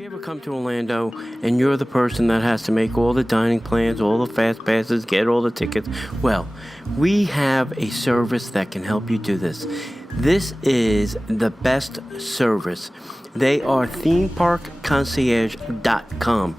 you ever come to Orlando and you're the person that has to make all the dining plans, all the fast passes, get all the tickets? Well, we have a service that can help you do this. This is the best service. They are themeparkconcierge.com.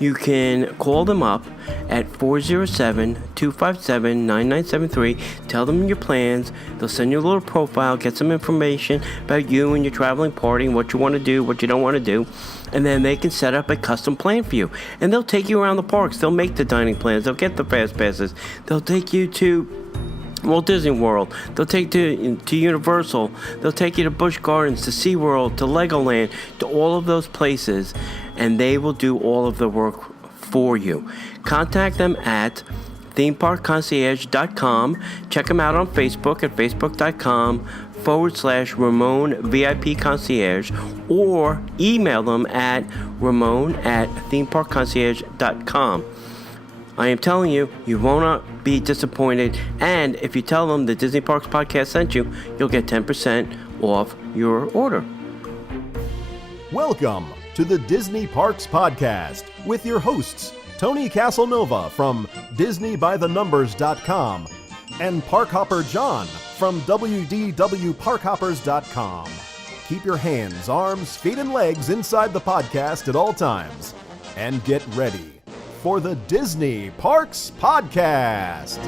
You can call them up at 407-257-9973. Tell them your plans. They'll send you a little profile, get some information about you and your traveling party and what you want to do, what you don't want to do. And then they can set up a custom plan for you. And they'll take you around the parks. They'll make the dining plans. They'll get the fast passes. They'll take you to Walt Disney World. They'll take you to Universal. They'll take you to Busch Gardens, to SeaWorld, to Legoland, to all of those places. And they will do all of the work for you. Contact them at themeparkconcierge.com. Check them out on Facebook at facebook.com/Ramon VIP Concierge, or email them at ramon@themeparkconcierge.com. I am telling you, you will not be disappointed. And if you tell them the Disney Parks Podcast sent you, you'll get 10% off your order. Welcome to the Disney Parks Podcast with your hosts, Tony Caselnova from DisneyByTheNumbers.com and Parkhopper John from WDWParkhoppers.com. Keep your hands, arms, feet, and legs inside the podcast at all times. And get ready for the Disney Parks Podcast.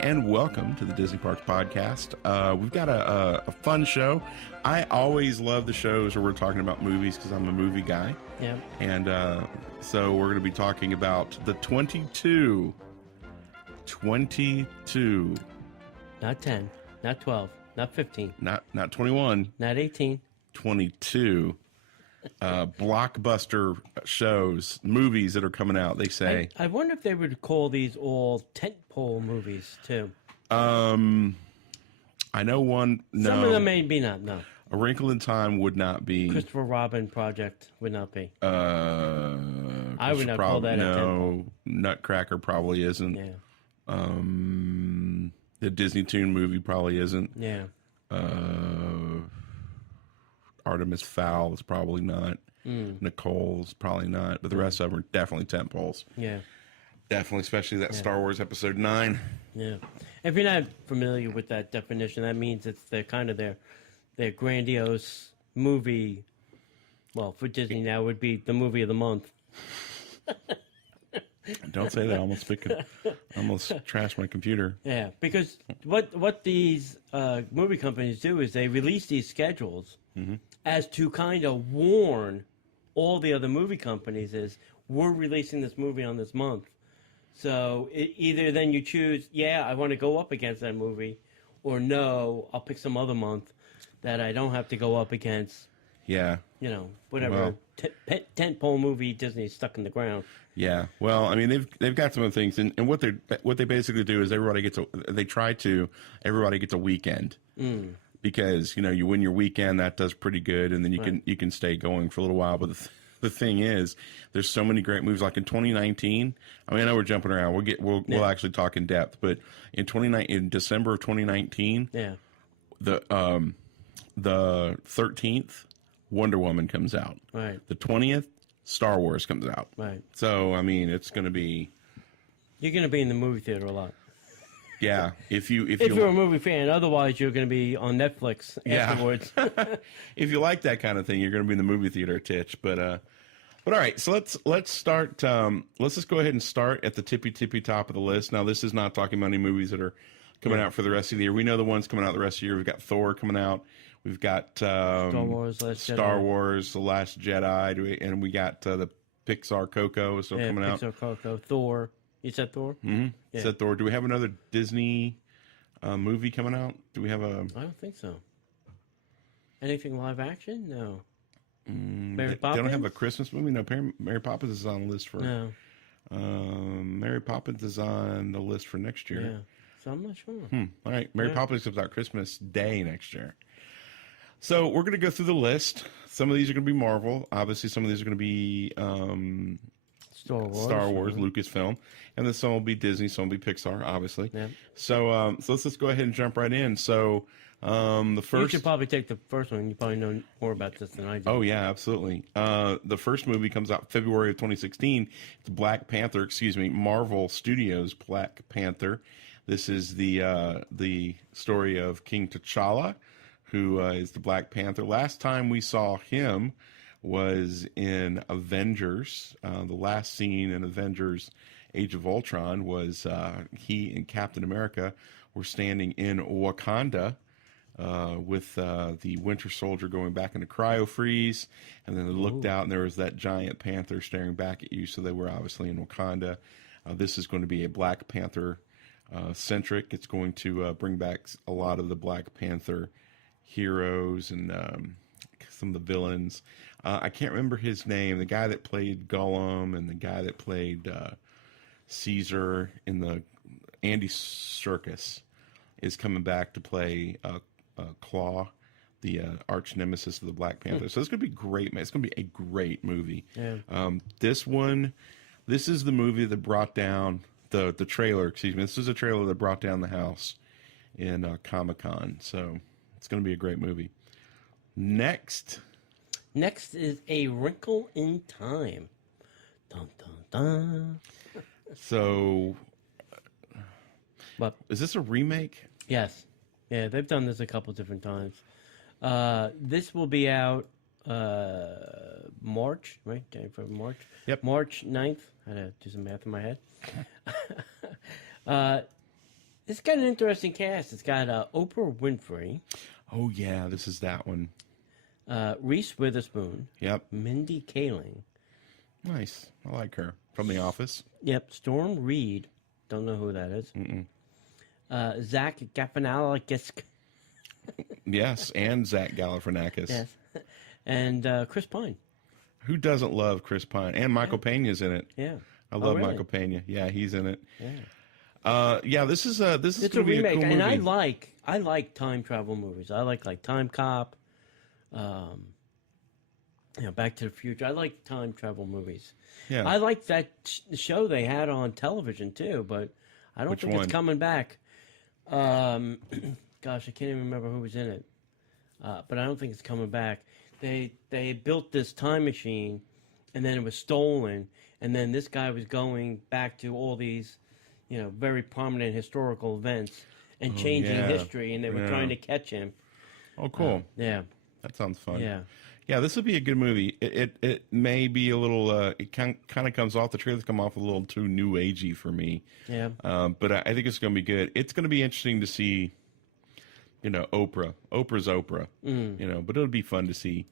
And welcome to the Disney Parks Podcast. We've got a fun show. I always love the shows where we're talking about movies because I'm a movie guy. Yeah. And so we're going to be talking about the 22. Not 10, not 12, not 15. Not 21. Not 18. 22. Blockbuster shows, movies that are coming out, they say. I wonder if they would call these all tentpole movies, too. I know one, no. Some of them maybe not, no. A Wrinkle in Time would not be. Christopher Robin Project would not be. I would not call that a tentpole. Nutcracker probably isn't. Yeah. The Disney Toon movie probably isn't. Yeah. Artemis Fowl is probably not. Nicole's probably not. But the rest of them are definitely tentpoles. Yeah. Definitely, especially that Star Wars Episode 9. Yeah. If you're not familiar with that definition, that means it's their kind of their grandiose movie. Well, for Disney now, would be the movie of the month. Don't say that. I almost trashed my computer. Yeah, because what these movie companies do is they release these schedules as to kind of warn all the other movie companies is we're releasing this movie on this month. So either then you choose, yeah, I want to go up against that movie, or no, I'll pick some other month that I don't have to go up against. Yeah. You know, whatever tentpole movie Disney stuck in the ground. Yeah. Well, I mean, they've got some of the things, and what they basically do is everybody gets a weekend. Because you win your weekend, that does pretty good, and then you can stay going for a little while. But the thing is, there's so many great movies. Like in 2019, I mean, I know we're jumping around. We'll actually talk in depth. But in December of 2019, the 13th, Wonder Woman comes out. Right. The 20th, Star Wars comes out. Right. So I mean, it's going to be. You're going to be in the movie theater a lot. Yeah, if you're a movie fan, otherwise you're going to be on Netflix afterwards. If you like that kind of thing, you're going to be in the movie theater, Titch. But all right, so let's start. Let's just go ahead and start at the tippy top of the list. Now, this is not talking about any movies that are coming out for the rest of the year. We know the ones coming out the rest of the year. We've got Thor coming out. We've got Star Wars, The Last Jedi, and we got the Pixar Coco still coming out. Pixar Coco, Thor. You said Thor? Mm-hmm. Yeah. Said Thor. Do we have another Disney movie coming out? Do we have a... I don't think so. Anything live action? No. Mary Poppins? They don't have a Christmas movie? No, Mary Poppins is on the list for... No. Mary Poppins is on the list for next year. Yeah. so I'm not sure. All right, Mary Poppins comes out Christmas Day next year. So we're going to go through the list. Some of these are going to be Marvel. Obviously, some of these are going to be Star Wars, Lucasfilm, and then some will be Disney, some will be Pixar, obviously. Yeah. So let's just go ahead and jump right in. So the first, you should probably take the first one. You probably know more about this than I do. Oh yeah, absolutely. The first movie comes out February of 2016. It's Black Panther. Marvel Studios Black Panther. This is the story of King T'Challa, who is the Black Panther. Last time we saw him was in Avengers. The last scene in Avengers Age of Ultron was he and Captain America were standing in Wakanda with the Winter Soldier going back into cryo freeze, and then they looked out and there was that giant panther staring back at you, so they were obviously in Wakanda. This is going to be a Black Panther centric. It's going to bring back a lot of the Black Panther heroes and some of the villains. I can't remember his name. The guy that played Gollum and the guy that played Caesar in the Andy Serkis is coming back to play Claw, the arch nemesis of the Black Panther. So it's going to be great, man. It's going to be a great movie. Yeah. This is the movie that brought down the trailer. Excuse me. This is a trailer that brought down the house in Comic-Con. So it's going to be a great movie. Next is A Wrinkle in Time. Dun, dun, dun. So, is this a remake? Yes. Yeah, they've done this a couple different times. This will be out March, right? March? Yep. March 9th. I had to do some math in my head. It's got an interesting cast. It's got Oprah Winfrey. Oh, yeah, this is that one. Reese Witherspoon. Yep. Mindy Kaling. Nice. I like her. From The Office. Yep. Storm Reed. Don't know who that is. Zach Galifianakis. Yes, and Zach Galifianakis. Yes. And Chris Pine. Who doesn't love Chris Pine? And Michael Pena's in it. Yeah. I love Michael Pena. Yeah, he's in it. Yeah. This is going to be remake, a cool movie. And I like time travel movies. I like Time Cop. Back to the Future. I like time travel movies. Yeah. I like that show they had on television too, but I don't think it's coming back. Gosh, I can't even remember who was in it. But I don't think it's coming back. They built this time machine, and then it was stolen, and then this guy was going back to all these, very prominent historical events and changing history, and they were trying to catch him. Oh, cool. Yeah. That sounds fun. Yeah. Yeah, this would be a good movie. It may be a little, it kind of comes off, the trailers come off a little too new agey for me. Yeah. But I think it's going to be good. It's going to be interesting to see, Oprah. Oprah's Oprah. But it'll be fun to see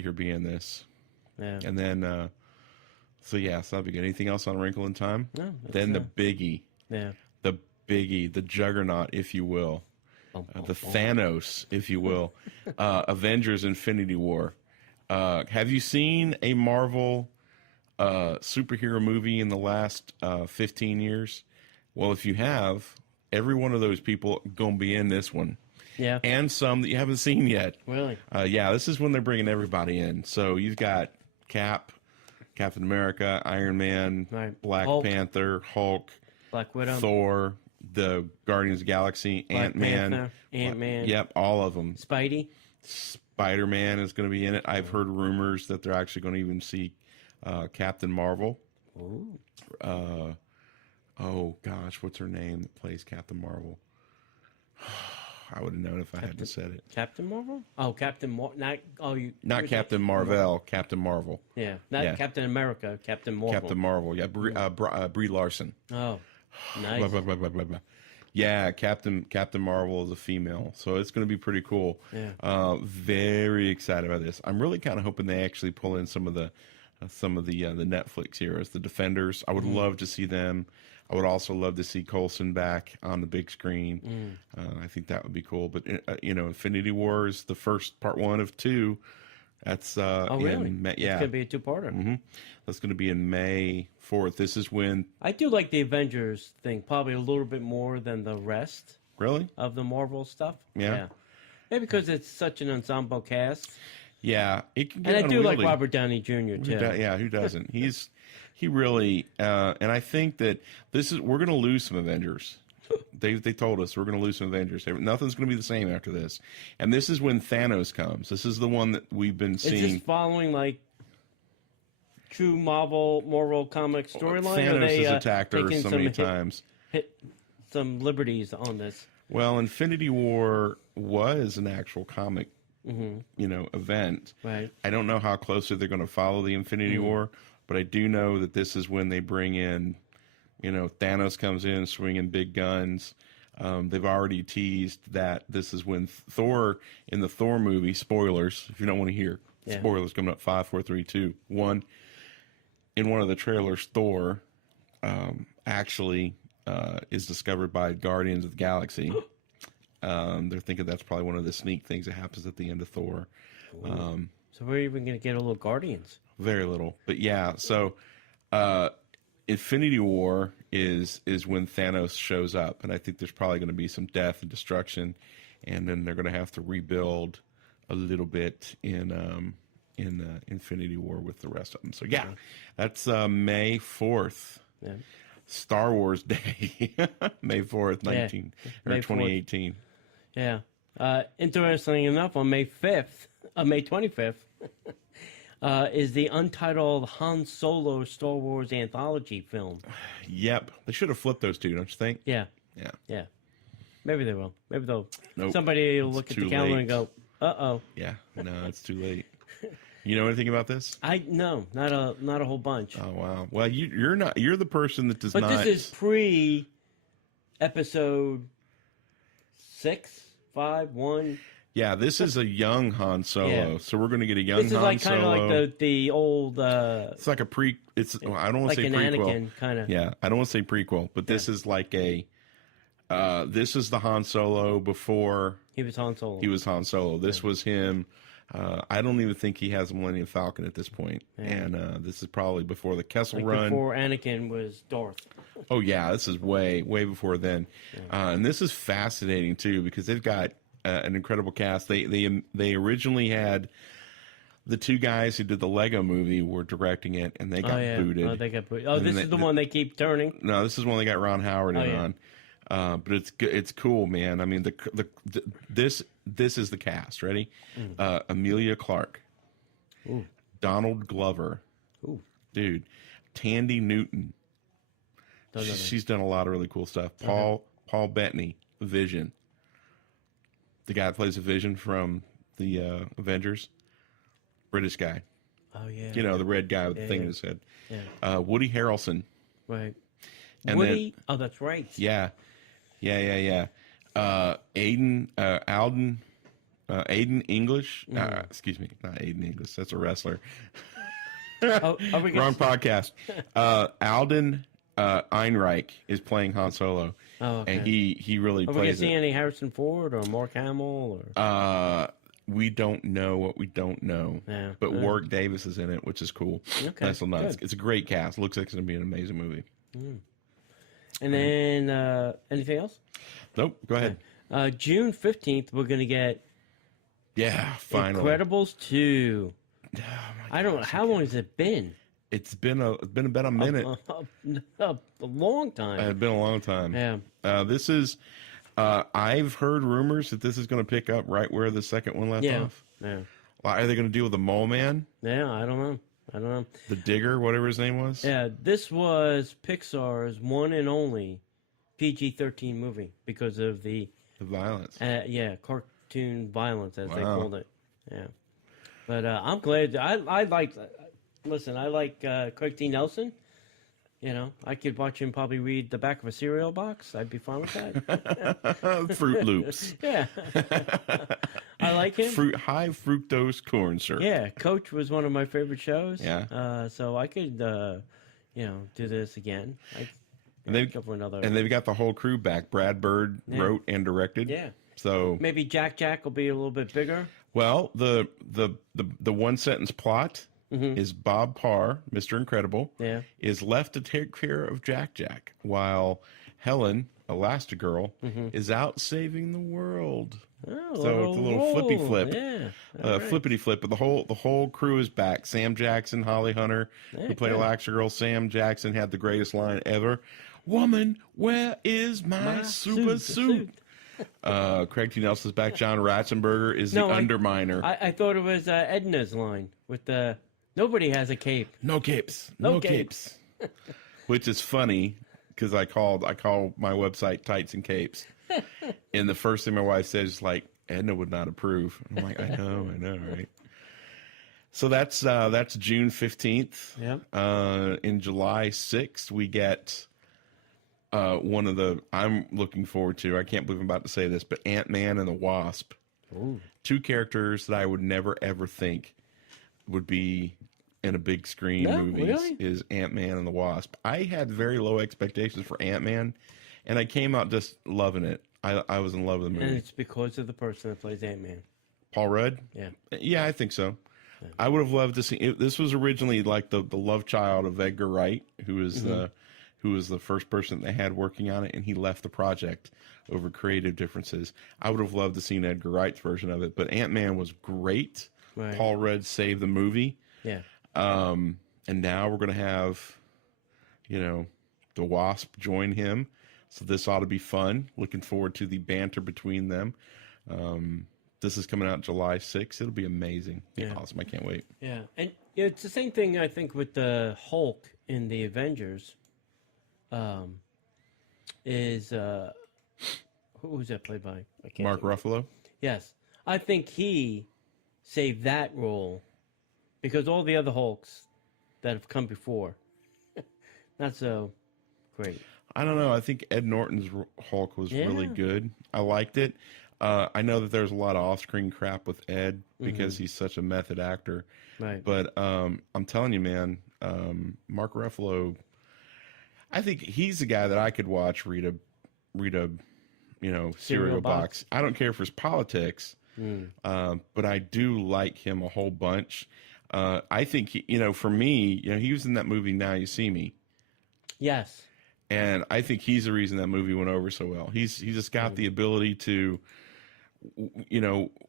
her be in this. Yeah. And then, so that'll be good. Anything else on Wrinkle in Time? No. Then the biggie. Yeah. The biggie, the juggernaut, if you will. The Thanos, if you will. Avengers Infinity War. Have you seen a Marvel superhero movie in the last 15 years? Well, if you have, every one of those people going to be in this one. Yeah. And some that you haven't seen yet. Really? This is when they're bringing everybody in. So you've got Captain America, Iron Man, Black Panther, Hulk, Black Widow, Thor, the Guardians of the Galaxy, Ant-Man. Yep, all of them. Spidey. Spider-Man is going to be in it. I've heard rumors that they're actually going to even see Captain Marvel. Ooh. Oh, gosh, what's her name that plays Captain Marvel? I would have known if I hadn't said it. Captain Marvel? Oh, Captain Marvel. Not Captain Marvel, Captain Marvel. Yeah, not Captain America, Captain Marvel. Captain Marvel, yeah. Brie Larson. Oh, nice. Blah, blah, blah, blah, blah. Yeah, Captain Marvel is a female, so it's going to be pretty cool. Yeah. Very excited about this. I'm really kind of hoping they actually pull in some of the Netflix heroes, the Defenders. I would love to see them. I would also love to see Coulson back on the big screen. I think that would be cool. But Infinity War is the first part one of two. That's Oh, really? in May, It's yeah. gonna be a two-parter. hmm That's going to be in May 4th. This is when I do like the Avengers thing probably a little bit more than the rest really. of the Marvel stuff. Yeah. Maybe because it's such an ensemble cast. Yeah, it can get And I do like unwieldy. Robert Downey Jr. too. Yeah, who doesn't? He really and I think that we're going to lose some Avengers. They told us we're going to lose some Avengers. Nothing's going to be the same after this. And this is when Thanos comes. This is the one that we've been Is seeing. this following like true Marvel comic storyline? Thanos has attacked Earth taking so some many times. hit some liberties on this. Well, Infinity War was an actual comic, event. Right. I don't know how closely they're going to follow the Infinity War, but I do know that this is when they bring in, Thanos comes in swinging big guns. They've already teased that this is when Thor, in the Thor movie, spoilers, if you don't want to hear, spoilers coming up, 5, 4, 3, 2, 1. In one of the trailers, Thor actually is discovered by Guardians of the Galaxy. They're thinking that's probably one of the sneak things that happens at the end of Thor. So we're even going to get a little Guardians. Very little, but yeah. So, Infinity War is when Thanos shows up, and I think there's probably going to be some death and destruction, and then they're going to have to rebuild a little bit in Infinity War with the rest of them. So yeah, that's May 4th. Yeah. Star Wars Day, May 4th, May 2018. Yeah. Interestingly enough, on May 25th, is the untitled Han Solo Star Wars anthology film. Yep. They should have flipped those two, don't you think? Yeah. Yeah. Yeah. Maybe they will. Maybe they'll. Nope. Somebody will It's look at the too calendar late. and go, "Uh-oh." Yeah. No, it's too late. You know anything about this? No, not a whole bunch. Oh wow. Well, you're not. You're the person that does But not. this is pre-episode 6, 5, 1. Yeah, this is a young Han Solo. Yeah. So we're going to get a young This is Han like kind of Solo. like the old It's like a pre. It's. Well, I don't want like to say an prequel. Anakin kind of. Yeah, I don't want to say prequel, but this is like a. This is the Han Solo before He was Han Solo. he was Han Solo. This was him. I don't even think he has a Millennium Falcon at this point. And this is probably before the Kessel like Run. before Anakin was Darth. Oh yeah, this is way before then. And this is fascinating too because they've got an incredible cast. They originally had the two guys who did the Lego movie were directing it, and they got booted. Oh, they got booted. Oh, And this then is the one they keep turning. No, this is one they got Ron Howard in yeah. on. But it's cool, man. I mean, this is the cast. Ready? Amelia Clark, Ooh. Donald Glover, Ooh. dude, Tandy Newton. Don't know that. She's done a lot of really cool stuff. Paul Bettany, Vision, the guy that plays the Vision from the Avengers, British guy. Oh yeah. You know, the red guy with the thing in his head. Yeah. Woody Harrelson. Right. And Woody. Oh, that's right. Yeah. Aiden English. Excuse me, not Aiden English. That's a wrestler. Oh, are we Wrong podcast. Alden Ehrenreich is playing Han Solo. Oh, okay. And he really Are we gonna plays see it. any Harrison Ford or Mark Hamill or? We don't know what we don't know. Yeah. But Warwick Davis is in it, which is cool. Okay, Nice little nuts. good. It's a great cast. Looks like it's going to be an amazing movie. And then anything else? Nope. Go ahead. June 15th, we're gonna get Yeah, finally. Incredibles 2. Oh, my I don't know how long has it been. It's been about a minute. A long time. It's been a long time. Yeah. This is. I've heard rumors that this is going to pick up right where the second one left Yeah. off. Yeah. Are they going to deal with the Mole Man, Yeah. I don't know. the Digger, whatever his name was? Yeah. This was Pixar's one and only PG-13 movie because of the The violence. cartoon violence as they Wow. called it. Yeah. But I'm glad. I like. Listen, I like Craig T. Nelson. You know, I could watch him probably read the back of a cereal box. I'd be fine with that. Fruit Loops. Yeah. I like him. High fructose corn syrup. Yeah, Coach was one of my favorite shows. Yeah. So I could, do this again. And they've go for another. And they've got the whole crew back. Brad Bird wrote and directed. Yeah. So Maybe Jack will be a little bit bigger. Well, the one sentence plot is Bob Parr, Mr. Incredible, is left to take care of Jack, while Helen, Elastigirl, is out saving the world. Oh, So it's a little flippy flip, Yeah. flippity flip. But the whole crew is back. Sam Jackson, Holly Hunter, who played Elastigirl. Sam Jackson had the greatest line ever: "Woman, where is my super suit?" Craig T. Nelson's back. John Ratzenberger is the Underminer. I thought it was Edna's line with the nobody has a cape. No capes. No capes. Which is funny because I call my website Tights and Capes. And the first thing my wife said is like, Edna would not approve. And I'm like, I know, right? So that's June 15th. Yep. In July 6th, we get one of the I'm looking forward to. I can't believe I'm about to say this, but Ant-Man and the Wasp. Ooh. Two characters that I would never ever think would be in a big screen movies is Ant-Man and the Wasp. I had very low expectations for Ant-Man, and I came out just loving it. I was in love with the movie. And it's because of the person that plays Ant-Man. Paul Rudd? Yeah, I think so. I would have loved to see it. This was originally like the love child of Edgar Wright, who was the first person they had working on it, and he left the project over creative differences. I would have loved to seen Edgar Wright's version of it, but Ant-Man was great. Right. Paul Rudd saved the movie. Yeah. And now we're going to have, the Wasp join him. So this ought to be fun. Looking forward to the banter between them. This is coming out July 6th. It'll be amazing. Awesome. I can't wait. Yeah. And it's the same thing, I think, with the Hulk in the Avengers. Who was that played by? Mark Ruffalo? Yes. I think he saved that role because all the other Hulks that have come before, not so great. I don't know. I think Ed Norton's Hulk was really good. I liked it. I know that there's a lot of off-screen crap with Ed because he's such a method actor. Right. But I'm telling you, man, Mark Ruffalo, I think he's the guy that I could watch read a cereal box. I don't care for his politics, but I do like him a whole bunch. I think for me, he was in that movie Now You See Me. Yes. And I think he's the reason that movie went over so well. He's just got the ability to,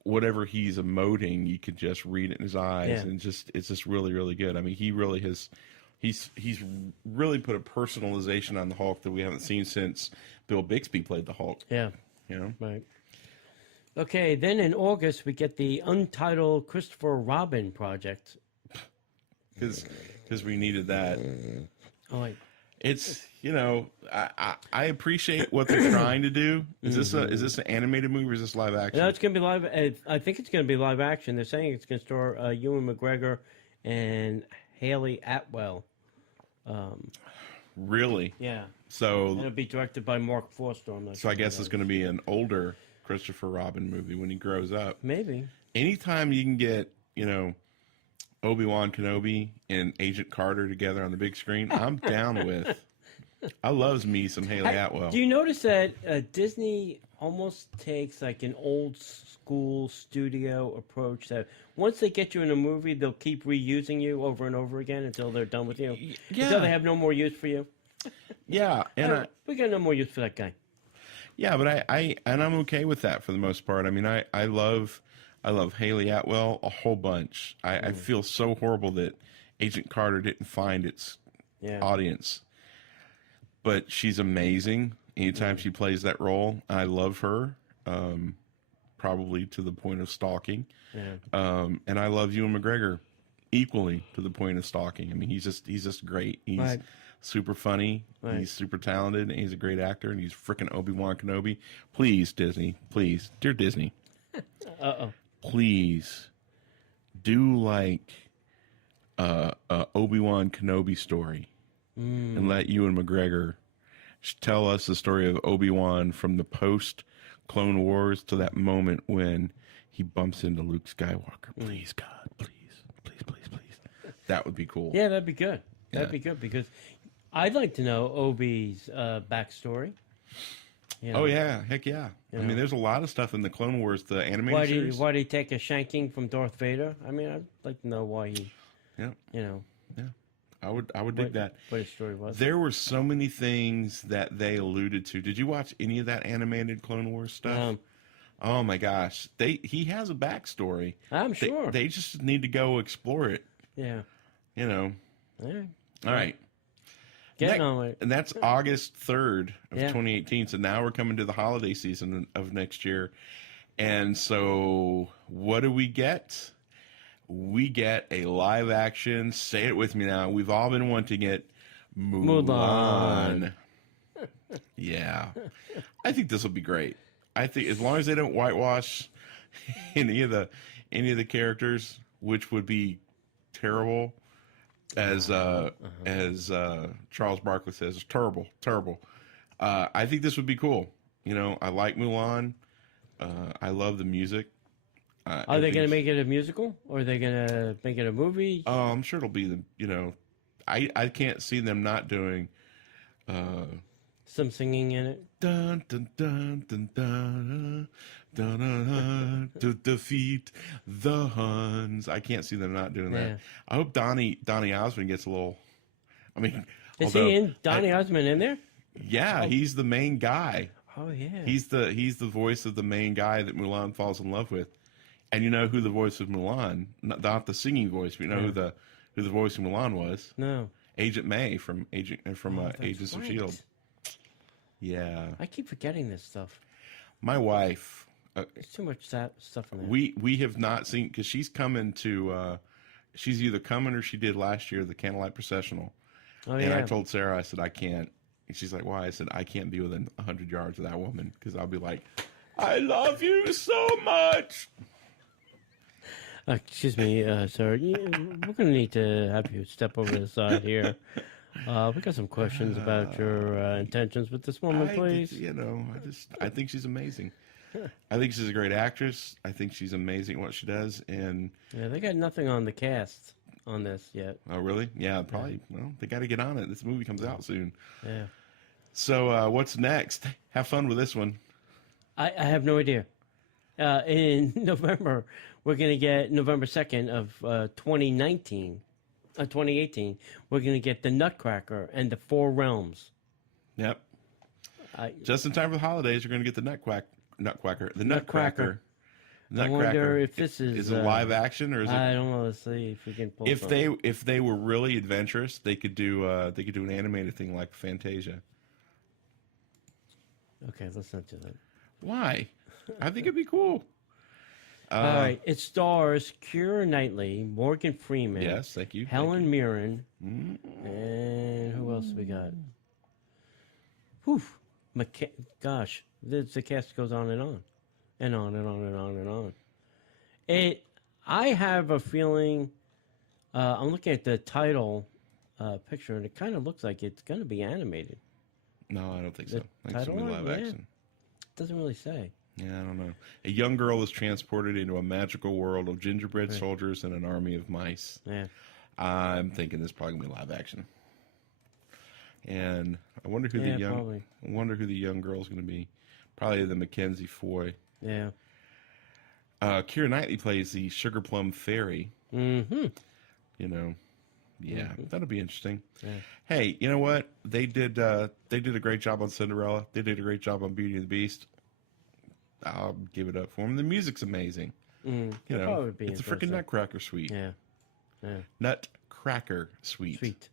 whatever he's emoting, you could just read it in his eyes, and it's just really, really good. I mean, he really has. He's really put a personalization on the Hulk that we haven't seen since Bill Bixby played the Hulk. Yeah. Right. Okay, then in August we get the untitled Christopher Robin project. Because we needed that. Oh, wait. It's I appreciate what they're trying to do. Is this an animated movie or is this live action? No, it's gonna be live. I think it's gonna be live action. They're saying it's gonna star Ewan McGregor and Haley Atwell. Really? Yeah. So and it'll be directed by Mark Forster. So I guess it's going to be an older Christopher Robin movie when he grows up. Maybe. Anytime you can get Obi-Wan Kenobi and Agent Carter together on the big screen, I'm down with. I loves me some Haley Atwell. Do you notice that Disney almost takes like an old school studio approach that once they get you in a movie, they'll keep reusing you over and over again until they're done with you? Yeah. Until they have no more use for you? Yeah. And we got no more use for that guy. Yeah, but I'm okay with that for the most part. I mean, I love Haley Atwell a whole bunch. I feel so horrible that Agent Carter didn't find its audience. But she's amazing anytime she plays that role. I love her, probably to the point of stalking. Yeah. And I love Ewan McGregor equally to the point of stalking. I mean, he's just great. He's super funny. Right. He's super talented. And he's a great actor. And he's freaking Obi-Wan Kenobi. Please, Disney. Please. Dear Disney. Please do like a Obi-Wan Kenobi story. And let Ewan McGregor tell us the story of Obi-Wan from the post-Clone Wars to that moment when he bumps into Luke Skywalker. Please, God, please. That would be cool. Yeah, that'd be good. That'd be good because I'd like to know Obi's backstory. You know? Oh yeah, heck yeah. I mean, there's a lot of stuff in the Clone Wars, the animated series. Why did he take a shanking from Darth Vader? I mean, I'd like to know why he. Yeah. You know. Yeah. I would dig that. What his story was. There were so many things that they alluded to. Did you watch any of that animated Clone Wars stuff? Oh my gosh, he has a backstory. I'm sure. They just need to go explore it. Yeah. You know. Yeah. All right. Getting on it. And that's August 3rd of 2018. So now we're coming to the holiday season of next year. And so what do we get? We get a live action, say it with me now, we've all been wanting it, Mulan. Yeah. I think this will be great. I think as long as they don't whitewash any of the characters, which would be terrible, as Charles Barkley says, terrible. I think this would be cool. You know, I like Mulan. I love the music. Are they going to make it a musical, or are they going to make it a movie? Oh, I'm sure it'll be I can't see them not doing some singing in it. Dun dun dun dun dun dun dun to defeat the Huns. I can't see them not doing that. Yeah. I hope Donnie Osmond gets a little. I mean, is he in Donnie Osmond in there? Yeah, he's the main guy. Oh yeah, he's the voice of the main guy that Mulan falls in love with. And you know who the voice of Mulan, not the singing voice, but you know who the voice of Mulan was? No. Agent May from Agents of S.H.I.E.L.D. Yeah. I keep forgetting this stuff. My wife. There's too much stuff in there. We have not seen, because she's coming to, she's either coming or she did last year, the Candlelight Processional. Oh, and I told Sarah, I said, I can't. And she's like, why? I said, I can't be within 100 yards of that woman, because I'll be like, I love you so much. Excuse me, sir. We're going to need to have you step over the side here. We got some questions about your intentions with this woman, please. I think she's amazing. I think she's a great actress. I think she's amazing at what she does. And yeah, they got nothing on the cast on this yet. Oh, really? Yeah, probably. Well, they got to get on it. This movie comes out soon. Yeah. So what's next? Have fun with this one. I have no idea. In November, we're going to get November 2nd of 2018, we're going to get the Nutcracker and the Four Realms. Yep. Just in time for the holidays, you're going to get the Nutcracker. The Nutcracker. I wonder if this is it live action or is it? I don't know. Let's see if we can pull. If they were really adventurous, they could do an animated thing like Fantasia. Okay, let's not do that. Why? I think it'd be cool. All right. It stars Keira Knightley, Morgan Freeman. Yes, thank you. Helen Mirren. And who else we got? Whew. Gosh, the cast goes on and on. And on and on and on and on. I have a feeling, I'm looking at the title picture, and it kind of looks like it's going to be animated. No, I don't think so. I think it's going to be live action. It doesn't really say. Yeah, I don't know. A young girl is transported into a magical world of gingerbread soldiers and an army of mice. Yeah. I'm thinking this is probably going to be live action. And I wonder who the young girl is going to be. Probably the Mackenzie Foy. Yeah. Keira Knightley plays the Sugar Plum Fairy. Mm-hmm. That'll be interesting. Yeah. Hey, you know what? They did a great job on Cinderella. They did a great job on Beauty and the Beast. I'll give it up for them. The music's amazing. It's a freaking Nutcracker suite. Yeah. Nutcracker suite. Sweet.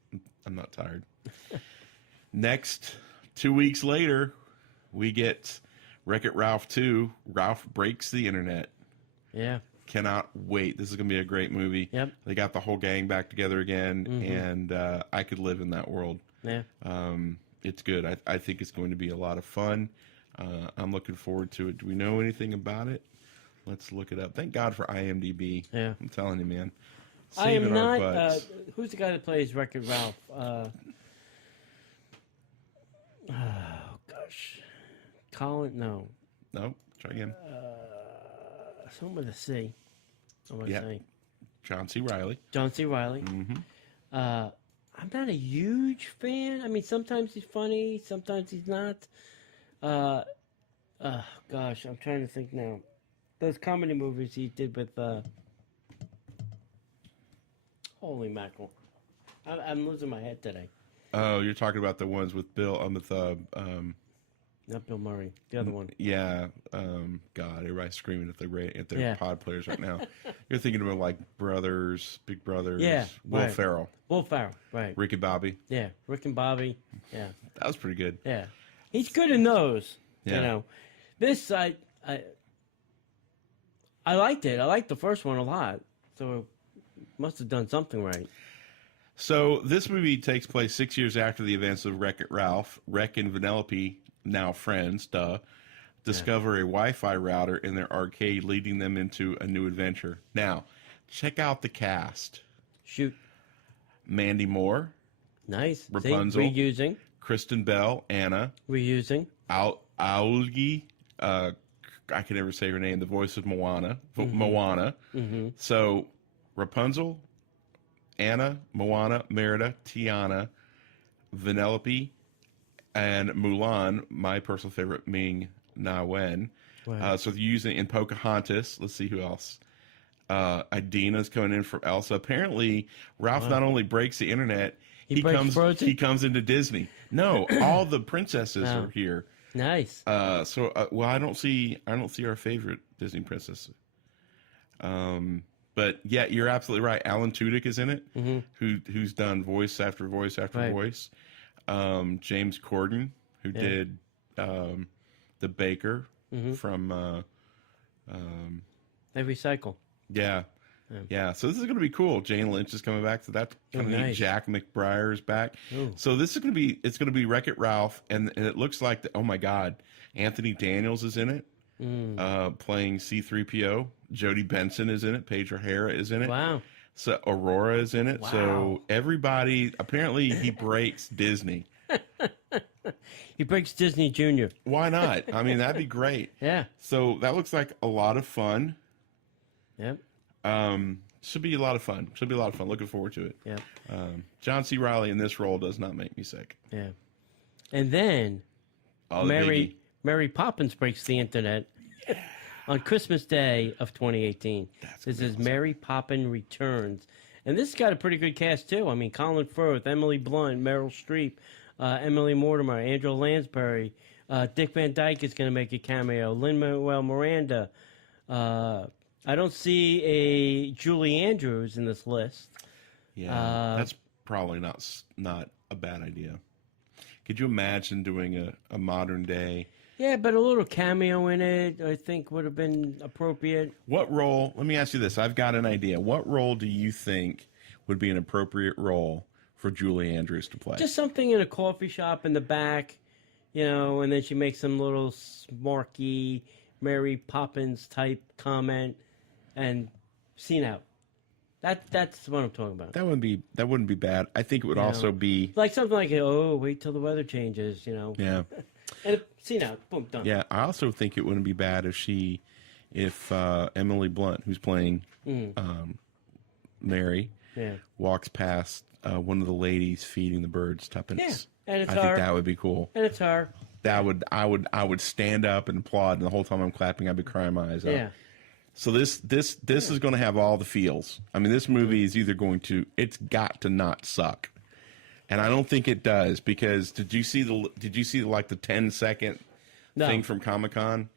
I'm not tired. Next, 2 weeks later, we get Wreck-It Ralph 2. Ralph Breaks the Internet. Yeah. Cannot wait. This is going to be a great movie. Yep. They got the whole gang back together again, and I could live in that world. Yeah. It's good. I think it's going to be a lot of fun. I'm looking forward to it. Do we know anything about it? Let's look it up. Thank God for IMDb. Yeah. I'm telling you, man. I am not. Who's the guy that plays Wreck-It Ralph? Oh, gosh. Colin? No. No. Try again. Someone with a C. I want to say. John C. Reilly. John C. Reilly. Mm-hmm. I'm not a huge fan. I mean, sometimes he's funny, sometimes he's not. Gosh, I'm trying to think now. Those comedy movies he did with, holy mackerel. I'm losing my head today. Oh, you're talking about the ones with Bill, Not Bill Murray. The other one. yeah, God, everybody's screaming at their pod players right now. You're thinking about like Brothers, Big Brothers, Yeah, Will right. Ferrell, Will Ferrell, right. Ricky Bobby. Yeah, Rick and Bobby. Yeah, That was pretty good. yeah. He's good in those. Yeah. You know. This, I liked it. I liked the first one a lot. So must have done something right. So this movie takes place 6 years after the events of Wreck-It Ralph. Wreck and Vanellope, now friends, discover a Wi-Fi router in their arcade, leading them into a new adventure. Now, check out the cast. Shoot. Mandy Moore, Nice. Rapunzel. See, reusing. Kristen Bell, Anna, Reusing. Aulgi, I can never say her name, the voice of Moana. Moana. Mm-hmm. So, Rapunzel, Anna, Moana, Merida, Tiana, Vanellope, and Mulan, my personal favorite, Ming Na Wen. Wow. So they're using in Pocahontas. Let's see who else. Idina's coming in from Elsa. Apparently, Ralph not only breaks the internet, he breaks Frozen? he comes into Disney. No, all the princesses are here. Nice. Well, I don't see our favorite Disney princess. But yeah, you're absolutely right. Alan Tudyk is in it, who's done voice after voice after voice. James Corden, who did the baker from They recycle. yeah. So this is going to be cool. Jane Lynch is coming back, so that's going to be nice. Jack McBrayer is back. Ooh. So this is going to be Wreck-It Ralph, and it looks like oh my God, Anthony Daniels is in it, playing C-3PO. Jodie Benson is in it. Paige O'Hara is in it. Wow. So Aurora is in it. Wow. So everybody, apparently he breaks Disney. He breaks Disney Junior. Why not? I mean, that'd be great. Yeah. So that looks like a lot of fun. Yep. Should be a lot of fun. Looking forward to it. Yep. John C. Reilly in this role does not make me sick. Yeah. And then Oh, the biggie. Mary Poppins breaks the internet on Christmas Day of 2018. This is Mary Poppins Returns. And this has got a pretty good cast, too. I mean, Colin Firth, Emily Blunt, Meryl Streep, Emily Mortimer, Angela Lansbury, Dick Van Dyke is going to make a cameo, Lin-Manuel Miranda. I don't see a Julie Andrews in this list. Yeah, that's probably not a bad idea. Could you imagine doing a modern day? Yeah, but a little cameo in it, I think, would have been appropriate. What role? Let me ask you this. I've got an idea. What role do you think would be an appropriate role for Julie Andrews to play? Just something in a coffee shop in the back, and then she makes some little smarky Mary Poppins type comment and scene out. That's what I'm talking about. That wouldn't be bad. I think it would also be like something like, oh, wait till the weather changes, Yeah. And scene out, boom, done. Yeah, I also think it wouldn't be bad if Emily Blunt, who's playing Mary, walks past one of the ladies feeding the birds tuppence. Yeah, and it's I her. think that would be cool. And it's her. I would stand up and applaud, and the whole time I'm clapping, I'd be crying my eyes out. Yeah. So this is going to have all the feels. I mean, this movie is either it's got to not suck, and I don't think it does, because did you see the 10-second thing from Comic-Con?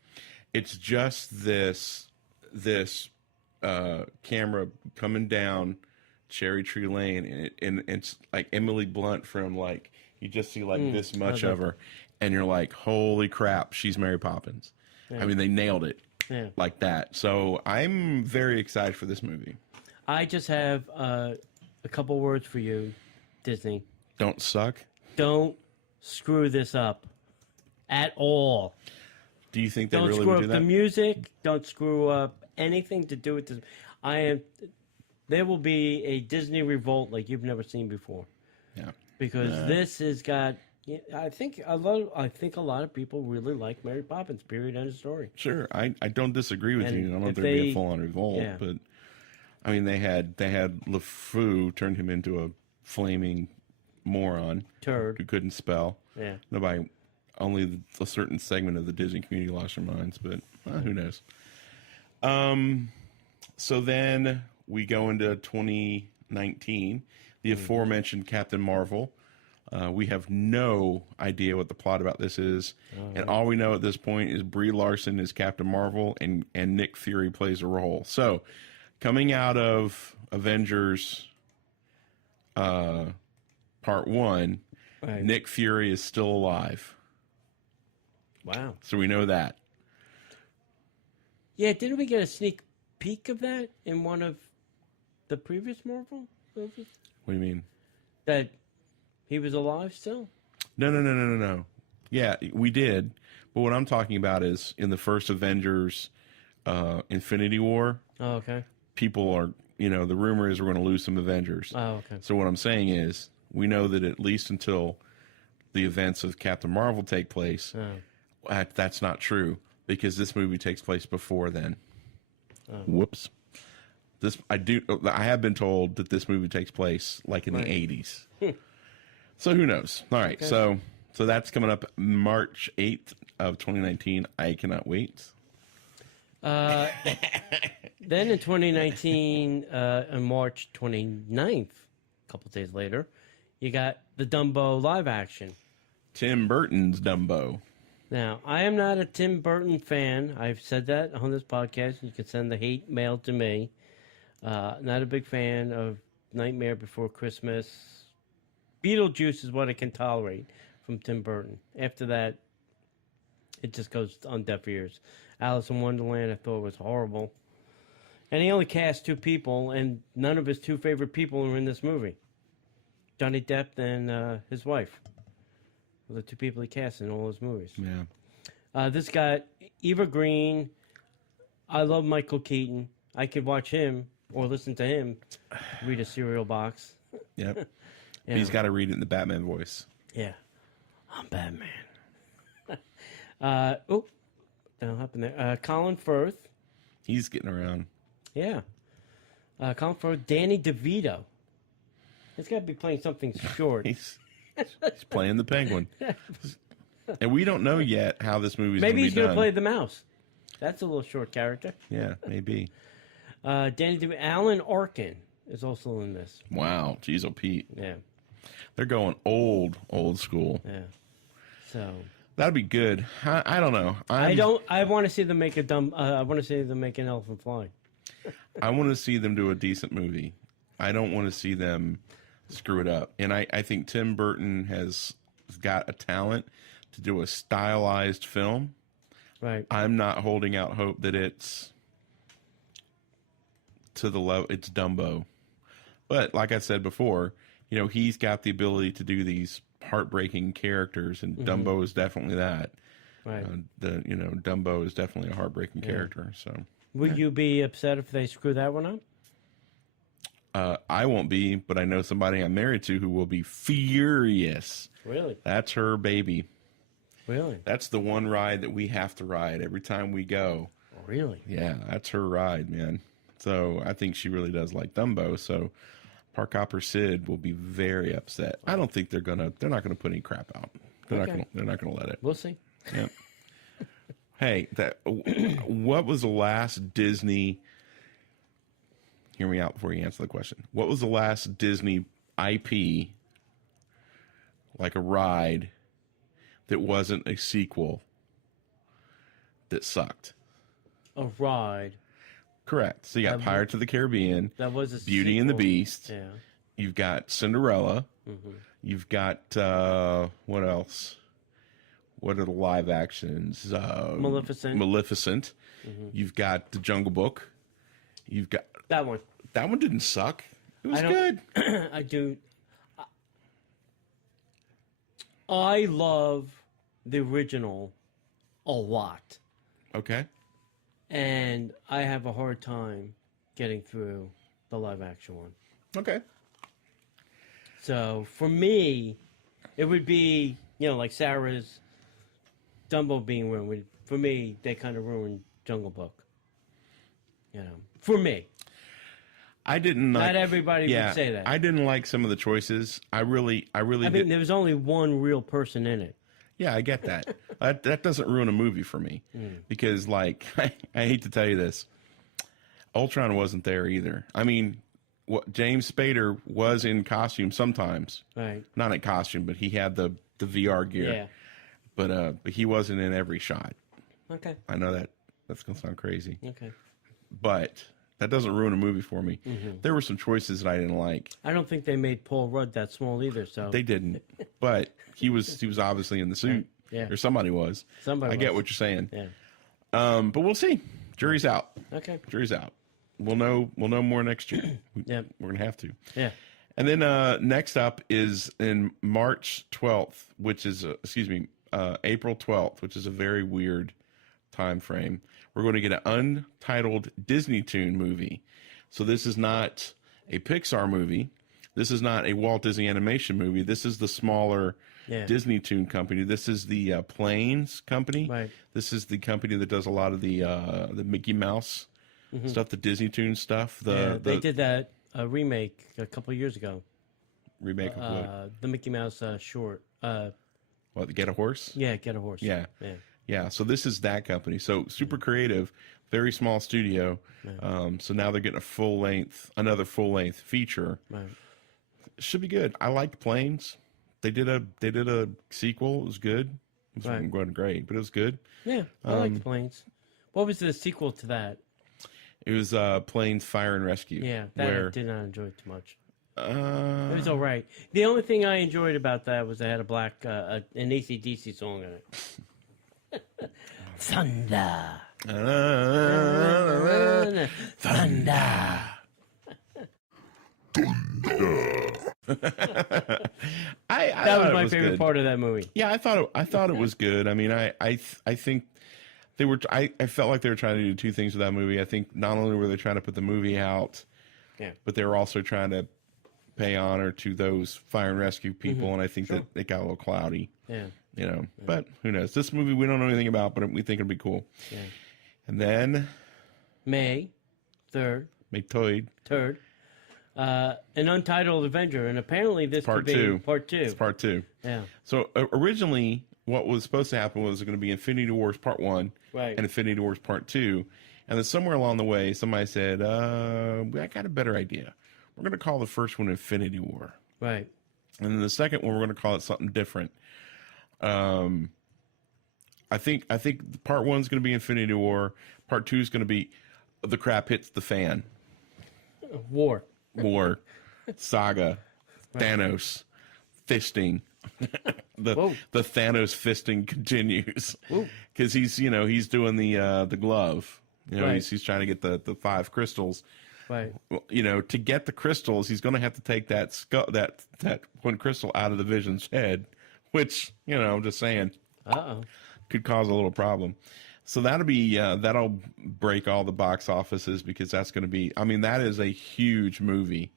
It's just this camera coming down Cherry Tree Lane, and it's like Emily Blunt from like you just see like this much of her, and you're like, holy crap, she's Mary Poppins. I mean, they nailed it. Yeah. Like that. So I'm very excited for this movie. I just have a couple words for you, Disney. Don't suck. Don't screw this up at all. Do you think they Don't really screw would up do the that? music. Don't screw up anything to do with this. There will be a Disney revolt like you've never seen before. Yeah. Because this has got. I think a lot of people really like Mary Poppins. Period. End of story. Sure, I don't disagree with you. I don't think there'd be a full-on revolt, but I mean, they had LeFou turned him into a flaming moron turd who couldn't spell. Yeah. Nobody only a certain segment of the Disney community lost their minds, but who knows? So then we go into 2019, the aforementioned Captain Marvel. We have no idea what the plot about this is, and all we know at this point is Brie Larson is Captain Marvel, and Nick Fury plays a role. So, coming out of Avengers Part 1, Right. Nick Fury is still alive. Wow. So we know that. Yeah, didn't we get a sneak peek of that in one of the previous Marvel movies? What do you mean? That he was alive still? No. Yeah, we did. But what I'm talking about is in the first Avengers Infinity War, Oh, okay. people are, the rumor is we're going to lose some Avengers. Oh, okay. So what I'm saying is we know that at least until the events of Captain Marvel take place, that's not true because this movie takes place before then. Whoops. I have been told that this movie takes place like in the 80s. So who knows? All right. Okay. So that's coming up March 8th of 2019. I cannot wait. Then in 2019, on March 29th, a couple days later, you got the Dumbo live action. Tim Burton's Dumbo. Now, I am not a Tim Burton fan. I've said that on this podcast. You can send the hate mail to me. Not a big fan of Nightmare Before Christmas. Beetlejuice is what I can tolerate from Tim Burton. After that, it just goes on deaf ears. Alice in Wonderland, I thought was horrible. And he only cast 2 people, and none of his 2 favorite people are in this movie. Johnny Depp and his wife. Were the 2 people he cast in all his movies. Yeah. This got Eva Green. I love Michael Keaton. I could watch him or listen to him read a cereal box. Yep. Yeah. He's got to read it in the Batman voice. Yeah. I'm Batman. That'll happen there. Colin Firth. He's getting around. Yeah. Colin Firth. Danny DeVito. He's got to be playing something short. He's playing the Penguin. And we don't know yet how this movie's going to be Maybe he's going to done. play the mouse. That's a little short character. Yeah, maybe. Danny DeVito. Alan Arkin is also in this. Wow. Jeez, oh Pete. Yeah. They're going old school. Yeah. So That'd be good. I don't know. I want to see them make I want to see them make an elephant fly. I want to see them do a decent movie. I don't want to see them screw it up. And I think Tim Burton has got a talent to do a stylized film. Right. I'm not holding out hope that it's to the level. It's Dumbo. But like I said before, he's got the ability to do these heartbreaking characters, and Dumbo is definitely that. Right. Dumbo is definitely a heartbreaking character. So, Would you be upset if they screw that one up? I won't be, but I know somebody I'm married to who will be furious. Really? That's her baby. Really? That's the one ride that we have to ride every time we go. Really? Yeah, that's her ride, man. So I think she really does like Dumbo. So Parkhopper Sid will be very upset. I don't think they're not gonna put any crap out. They're not gonna let it. We'll see. Yeah. Hey, what was the last Disney? Hear me out before you answer the question. What was the last Disney IP, like a ride, that wasn't a sequel that sucked? A ride. Correct. So you got Pirates of the Caribbean. That was a Beauty and the sequel. Beast. Yeah. You've got Cinderella. You've got what else? What are the live actions? Maleficent. Maleficent. You've got the Jungle Book. You've got That one. that one didn't suck. It was I don't- good. I do. I love the original a lot. Okay. And I have a hard time getting through the live action one. Okay. So for me, it would be, like Sarah's Dumbo being ruined. For me, they kind of ruined Jungle Book. For me. I didn't. Not everybody would say that. I didn't like some of the choices. I really I mean, did. there was only one real person in it. Yeah, I get that. That doesn't ruin a movie for me because, like, I hate to tell you this, Ultron wasn't there either. I mean, James Spader was in costume sometimes, right? Not in costume, but he had the VR gear. Yeah. But he wasn't in every shot. Okay. I know that's gonna sound crazy. Okay. But that doesn't ruin a movie for me. There were some choices that I didn't like. I don't think they made Paul Rudd that small either. So They didn't, but he was obviously in the suit. Yeah. Or somebody was. Somebody I get was. what you're saying. Yeah. But we'll see. Jury's out. Okay. Jury's out. We'll know more next year. Yeah. We're gonna have to. Yeah. And then next up is in March 12th, which is April 12th, which is a very weird time frame. We're going to get an untitled Disney Toon movie. So this is not a Pixar movie. This is not a Walt Disney Animation movie. This is the smaller Disney Toon company. This is the Planes company. Right. This is the company that does a lot of the Mickey Mouse stuff, the Disney Toon stuff. They did that remake a couple years ago. Remake of what? The Mickey Mouse short. What, Get a Horse? Yeah, Get a Horse. Yeah. Yeah, so this is that company. So super creative, very small studio. So now they're getting another full length feature. Right. Should be good. I liked Planes. They did a sequel. It was good. It wasn't going great, but it was good. Yeah, I like the Planes. What was the sequel to that? It was Planes Fire and Rescue. Yeah, that I did not enjoy too much. It was all right. The only thing I enjoyed about that was they had an AC/DC song in it. Thunder. Thunder. That was my favorite part of that movie. Yeah, I thought it was good. I mean, I think they were. I felt like they were trying to do two things with that movie. I think not only were they trying to put the movie out, but they were also trying to pay honor to those fire and rescue people. And I think that it got a little cloudy. Yeah. You know, but who knows? This movie we don't know anything about, but we think it'll be cool. Yeah. And then May 3rd. May 3rd. An Untitled Avenger, and apparently this could be part two. It's part 2. Yeah. So originally, what was supposed to happen was going to be Infinity Wars Part 1 and Infinity Wars Part 2. And then somewhere along the way, somebody said, I got a better idea. We're going to call the first one Infinity War. Right. And then the second one, we're going to call it something different. I think Part 1 is going to be Infinity War. Part 2 is going to be The Crap Hits the Fan. War. Saga. Thanos. Fisting. The Thanos fisting continues because he's doing the glove. He's trying to get the 5 crystals. Right. Well, to get the crystals, he's going to have to take that one crystal out of the Vision's head, which I'm just saying, could cause a little problem. So that'll break all the box offices because that's going to be. I mean, that is a huge movie.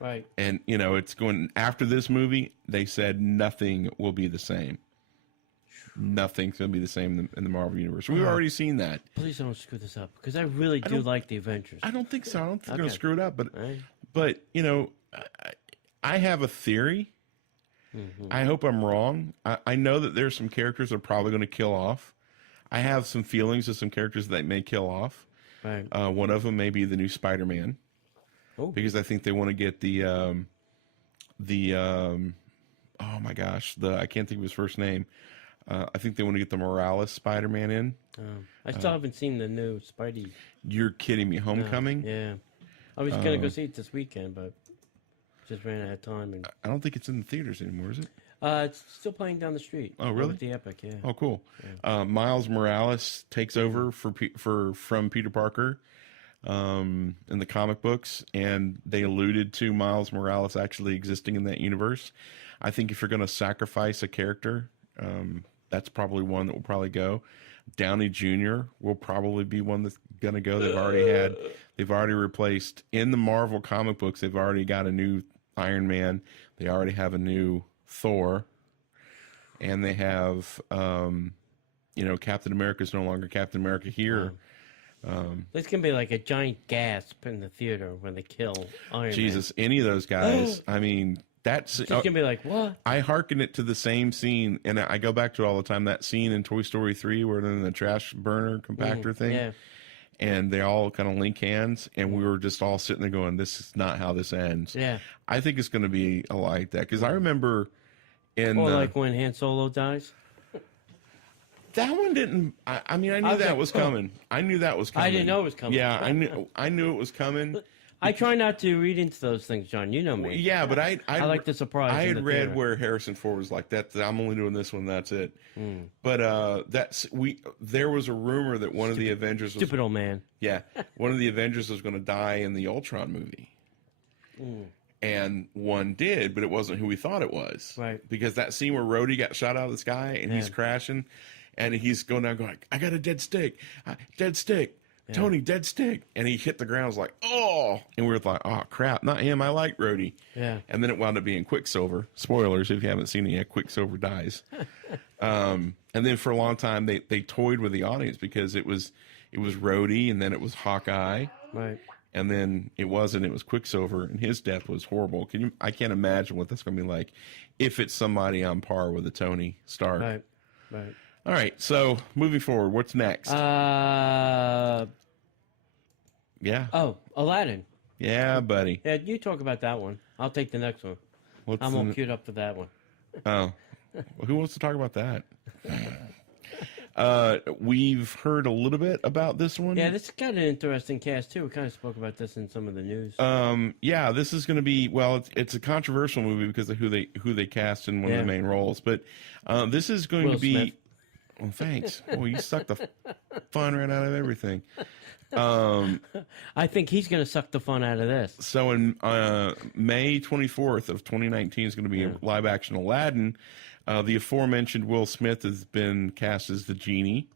Right. And, it's going after this movie, they said nothing will be the same. Nothing's going to be the same in the Marvel Universe. We've already seen that. Please don't screw this up because I really do like the Avengers. I don't think so. I don't think they're going to screw it up. But I have a theory. Mm-hmm. I hope I'm wrong. I know that there's some characters that are probably going to kill off. I have some feelings of some characters that may kill off. Right. One of them may be the new Spider-Man. Because I think they want to get oh my gosh, I can't think of his first name. I think they want to get the Morales Spider-Man in. I still haven't seen the new Spidey. You're kidding me. Homecoming? No, yeah. I was going to go see it this weekend, but just ran out of time. And I don't think it's in the theaters anymore, is it? It's still playing down the street. Oh, really? The Epic, yeah. Oh, cool. Yeah. Miles Morales takes over from Peter Parker in the comic books, and they alluded to Miles Morales actually existing in that universe. I think if you're going to sacrifice a character, that's probably one that will probably go. Downey Jr. will probably be one that's going to go. They've already replaced in the Marvel comic books. They've already got a new Iron Man. They already have a new Thor, and they have Captain America is no longer Captain America here. This can be like a giant gasp in the theater when they kill Iron Man. Jesus, any of those guys. I mean, That's Just gonna be like, what? I hearken it to the same scene, and I go back to it all the time. That scene in Toy Story 3 where they're in the trash burner compactor thing, Yeah. and they all kind of link hands, and we were just all sitting there going, "This is not how this ends." Yeah. I think it's going to be like that because I remember in Or like when Han Solo dies. that one didn't. I mean, I knew that was coming. I knew that was coming. I didn't know it was coming. Yeah, I knew it was coming. I try not to read into those things, John. You know me. Yeah, but I like the surprise. I in had the read theater. where Harrison Ford was like that. I'm only doing this one. That's it. But there was a rumor that one of the Avengers was, Stupid old man. yeah, one of the Avengers was going to die in the Ultron movie. And one did, but it wasn't who we thought it was. Right. Because that scene where Rhodey got shot out of the sky and he's crashing, and he's going down going, I got a dead stick. Dead stick. Tony, dead stick. And he hit the ground. I was like, oh. And we were like, oh, crap. Not him. I like Rhodey. Yeah. And then it wound up being Quicksilver. Spoilers if you haven't seen it yet. Quicksilver dies. And then for a long time, they toyed with the audience because it was Rhodey, and then it was Hawkeye. Right. And then it wasn't. It was Quicksilver, and his death was horrible. I can't imagine what that's going to be like if it's somebody on par with a Tony Stark. Right. Right. All right. So moving forward, what's next? Yeah. Oh, Aladdin. Yeah, buddy. Yeah, you talk about that one. I'll take the next one. I'm all queued up for that one. Oh, well, who wants to talk about that? We've heard a little bit about this one. Yeah, this has got an interesting cast too. We kind of spoke about this in some of the news. Yeah, this is going to be it's a controversial movie because of who they cast in one of the main roles. But this is going Will to be. Smith. Well, thanks. Well, you sucked the fun right out of everything. I think he's going to suck the fun out of this. So in May 24th of 2019 is going to be a live action Aladdin. The aforementioned Will Smith has been cast as the genie.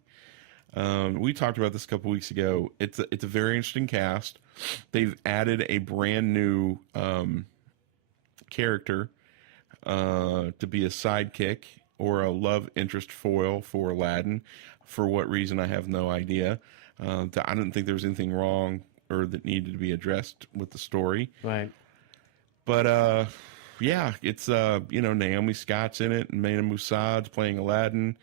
We talked about this a couple weeks ago. It's a very interesting cast. They've added a brand new character to be a sidekick or a love interest foil for Aladdin. For what reason, I have no idea. I didn't think there was anything wrong or that needed to be addressed with the story. Right. But yeah, it's Naomi Scott's in it, and Mena Musad's playing Aladdin.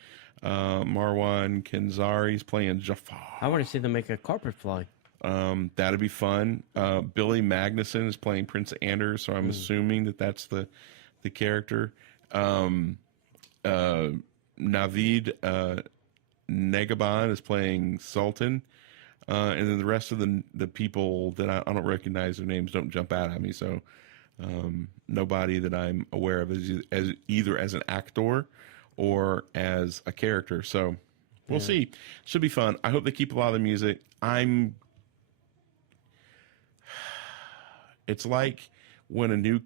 Marwan Kenzari's playing Jafar. I want to see them make a carpet fly. That'd be fun. Billy Magnuson is playing Prince Anders, so I'm assuming that's the character. Naveed Negaban is playing Sultan. And then the rest of the people that I don't recognize their names don't jump out at me. So nobody that I'm aware of as either as an actor or as a character. So we'll see. Should be fun. I hope they keep a lot of the music. It's like when a new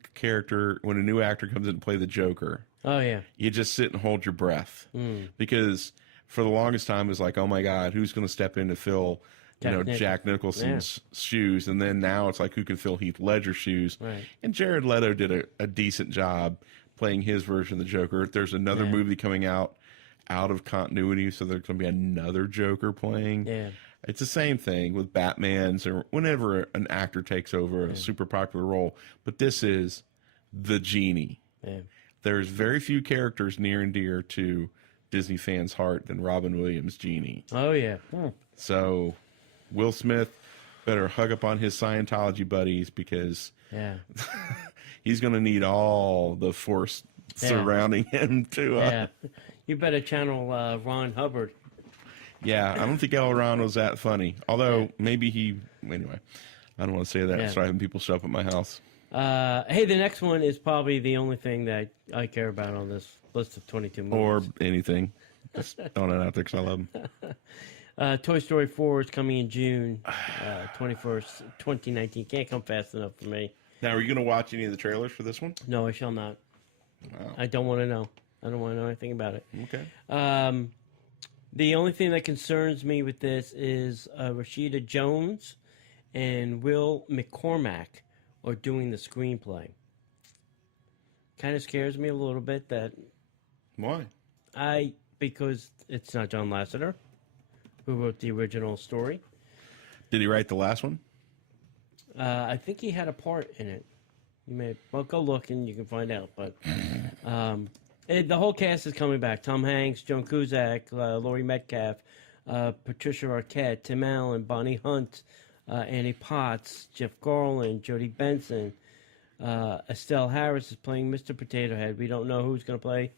actor comes in to play the Joker. Oh, yeah. You just sit and hold your breath because for the longest time it's like, oh my God, who's going to step in to fill Jack Nicholson's shoes? And then now it's like, who can fill Heath Ledger's shoes? Right. And Jared Leto did a decent job playing his version of the Joker. There's another movie coming out of continuity, so there's going to be another Joker playing. Yeah. It's the same thing with Batman's or whenever an actor takes over a super popular role. But this is the genie. Yeah. There's very few characters near and dear to Disney fans' heart than Robin Williams' genie. Oh, yeah. So Will Smith better hug up on his Scientology buddies because he's going to need all the force surrounding him to... You better channel Ron Hubbard. Yeah, I don't think El Ron was that funny. Although, maybe he... Anyway, I don't want to say that. Start having people show up at my house. Hey, the next one is probably the only thing that I care about on this list of 22 movies. Or anything. Just throwing it out there because I love them. Toy Story 4 is coming in June 21st, 2019. Can't come fast enough for me. Now, are you going to watch any of the trailers for this one? No, I shall not. Wow. I don't want to know. I don't want to know anything about it. Okay. The only thing that concerns me with this is Rashida Jones and Will McCormack are doing the screenplay. Kind of scares me a little bit that... Why? Because it's not John Lasseter who wrote the original story. Did he write the last one? I think he had a part in it. You may go look and you can find out. But the whole cast is coming back: Tom Hanks, Joan Cusack, Laurie Metcalf, Patricia Arquette, Tim Allen, Bonnie Hunt, Annie Potts, Jeff Garland, Jodie Benson. Estelle Harris is playing Mr. Potato Head. We don't know who's going to play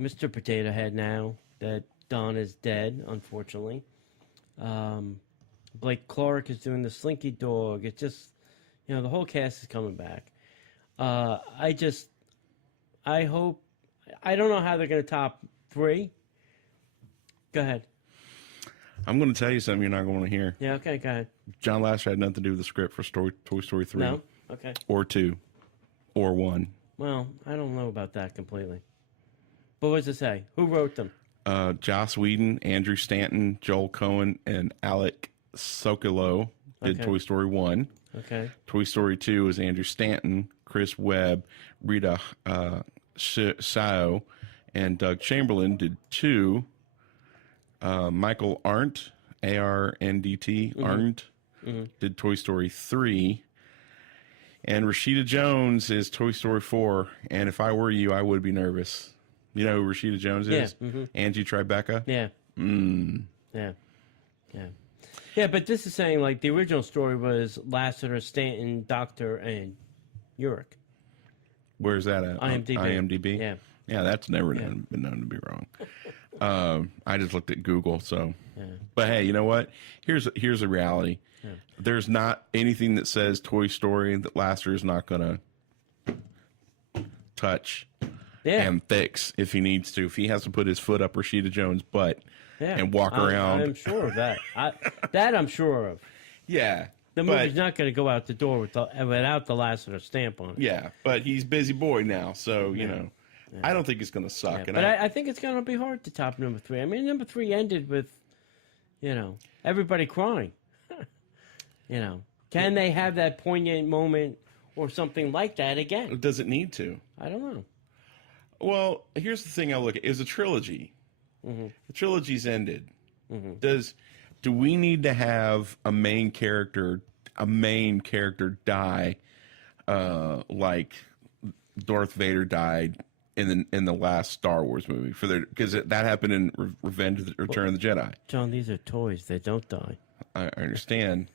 Mr. Potato Head now that Don is dead, unfortunately. Blake Clark is doing the Slinky Dog. It's just, the whole cast is coming back. I hope, I don't know how they're going to top 3. Go ahead. I'm going to tell you something you're not going to hear. Yeah, okay, go ahead. John Lasseter had nothing to do with the script for Toy Story 3. No? Okay. Or 2. Or 1. Well, I don't know about that completely. But what does it say? Who wrote them? Joss Whedon, Andrew Stanton, Joel Cohen, and Alec Sokolow did Toy Story 1. Okay. Toy Story 2 is Andrew Stanton, Chris Webb, Rita Sao, and Doug Chamberlain did 2. Michael Arndt, A-R-N-D-T, Arndt, did Toy Story 3. And Rashida Jones is Toy Story 4. And if I were you, I would be nervous. You know who Rashida Jones is? Yeah. Angie Tribeca? Yeah. Yeah. Yeah. Yeah, but this is saying, like, the original story was Lasseter, Stanton, Doctor, and Urich. Where's that at? IMDb. IMDb? Yeah. Yeah, that's never been known to be wrong. I just looked at Google, so. Yeah. But hey, you know what? Here's a reality. Yeah. There's not anything that says Toy Story that Lasseter is not going to touch and fix if he needs to. If he has to put his foot up Rashida Jones' butt and walk around. I'm sure of that. That I'm sure of. Yeah. The movie's not going to go out the door without the Lasseter stamp on it. Yeah, but he's busy boy now, so, you know. Yeah. I don't think it's going to suck. Yeah, but I think it's going to be hard to top number 3. I mean, number 3 ended with, everybody crying. Can they have that poignant moment or something like that again? Does it need to? I don't know. Well, here's the thing I look at. It's a trilogy. Mm-hmm. The trilogy's ended. Mm-hmm. Do we need to have a main character die like Darth Vader died in the last Star Wars movie because that happened in Revenge of the Return of the Jedi. John, these are toys; they don't die. I understand.